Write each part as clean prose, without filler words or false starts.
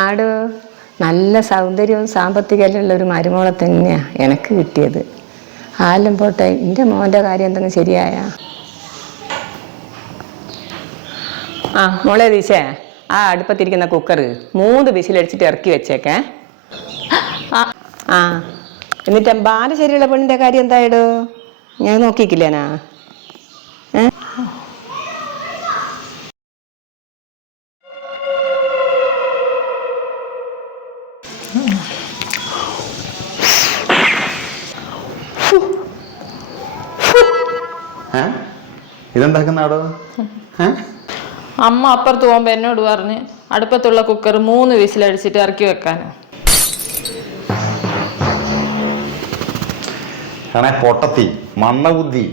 ആടോ നല്ല സൗന്ദര്യവും സാമ്പത്തികമുള്ള ഒരു മരുമോളെ തന്നെയാണ് എനിക്ക് കിട്ടിയത്. ആലും പോട്ടെ, എൻ്റെ മോൻ്റെ കാര്യം എന്തെങ്കിലും ശരിയായ? ആ മോളെ ദീശേ, ആ അടുപ്പത്തിരിക്കുന്ന കുക്കർ 3 വിസിലടിച്ചിട്ട് ഇറക്കി വെച്ചേക്കേ. ആ എന്നിട്ട് ബാലശ്ശേരിയുള്ള പെണ്ണിൻ്റെ കാര്യം എന്തായിടോ? ഞാൻ നോക്കിക്കില്ലേനാ? ഇതെന്താക്കുന്നാടോ? അമ്മ അപ്പുറത്ത് പോകുമ്പോ എന്നോട് പറഞ്ഞ് അടുപ്പത്തുള്ള കുക്കർ 3 വിസിലടിച്ചിട്ട് ഇറക്കി വെക്കാൻ. പൊട്ടത്തി മണ്ണബുദ്ധി.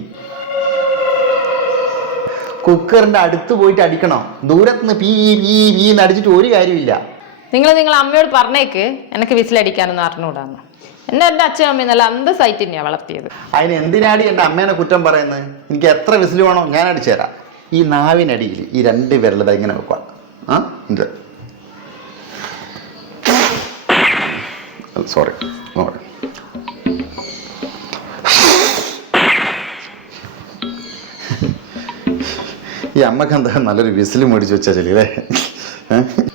കുക്കറിന്റെ അടുത്ത് പോയിട്ട് അടിക്കണം, ദൂരത്തുനിന്ന് പീ പീ പീന്ന് അടിച്ചിട്ട് ഒരു കാര്യമില്ല. നിങ്ങൾ അമ്മയോട് പറഞ്ഞേക്ക് എനിക്ക് വിസിലടിക്കാനൊന്നും അറിഞ്ഞുകൂടാന്ന്. എൻ്റെ അച്ഛനും അമ്മയും നല്ല അന്തസ്സായിട്ട് തന്നെയാണ് വളർത്തിയത്. അതിന് എന്തിനാടി എൻ്റെ അമ്മേനെ കുറ്റം പറയുന്നത്? എനിക്ക് എത്ര വിസിൽ വേണോ ഞാൻ അടിച്ചു തരാം. ഈ നാവിനടിയിൽ ഈ 2 വിരലത ഇങ്ങനെ വെക്കാം. സോറി, ഈ അമ്മക്ക് എന്താ നല്ലൊരു വിസിൽ മേടിച്ചു വെച്ചാ ചെല്ലേ.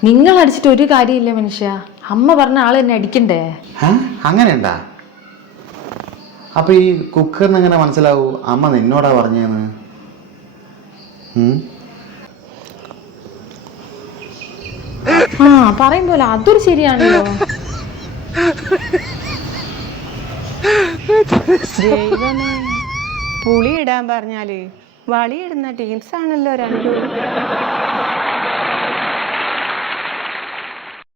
നിങ്ങൾ അടിച്ചിട്ട് ഒരു കാര്യമില്ല മനുഷ്യ. അമ്മ പറഞ്ഞ ആള് എന്നെ അടിക്കണ്ടേ? അങ്ങനെയുണ്ടാ? അപ്പൊ ഈ കുക്കറിന് എങ്ങനെ മനസ്സിലാവൂ അമ്മ നിന്നോടാ പറഞ്ഞേന്ന്? പറയും പോലെ അതൊരു ശരിയാണല്ലോ. ദൈവമേ, പുളി ഇടാൻ പറഞ്ഞാല് വളിയിടുന്ന ടീംസാണല്ലോ രണ്ടും.